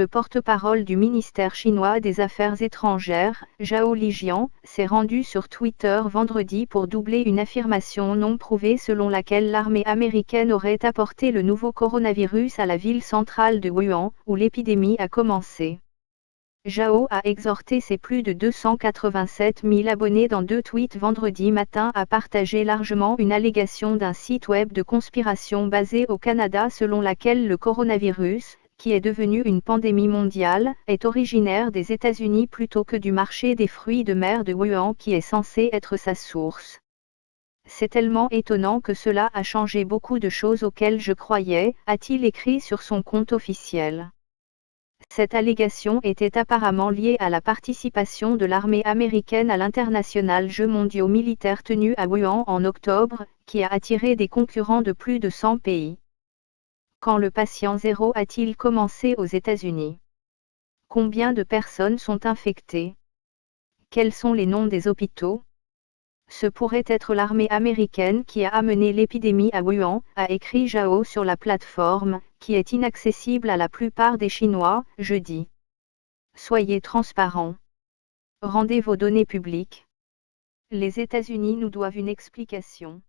Le porte-parole du ministère chinois des Affaires étrangères, Zhao Lijian, s'est rendu sur Twitter vendredi pour doubler une affirmation non prouvée selon laquelle l'armée américaine aurait apporté le nouveau coronavirus à la ville centrale de Wuhan, où l'épidémie a commencé. Zhao a exhorté ses plus de 287 000 abonnés dans 2 tweets vendredi matin à partager largement une allégation d'un site web de conspiration basé au Canada selon laquelle le coronavirus, qui est devenu une pandémie mondiale, est originaire des États-Unis plutôt que du marché des fruits de mer de Wuhan qui est censé être sa source. C'est tellement étonnant que cela a changé beaucoup de choses auxquelles je croyais, a-t-il écrit sur son compte officiel. Cette allégation était apparemment liée à la participation de l'armée américaine à l'international Jeux mondiaux militaires tenu à Wuhan en octobre, qui a attiré des concurrents de plus de 100 pays. Quand le patient zéro a-t-il commencé aux États-Unis? Combien de personnes sont infectées? Quels sont les noms des hôpitaux? Ce pourrait être l'armée américaine qui a amené l'épidémie à Wuhan, a écrit Zhao sur la plateforme, qui est inaccessible à la plupart des Chinois, jeudi. Soyez transparents. Rendez vos données publiques. Les États-Unis nous doivent une explication.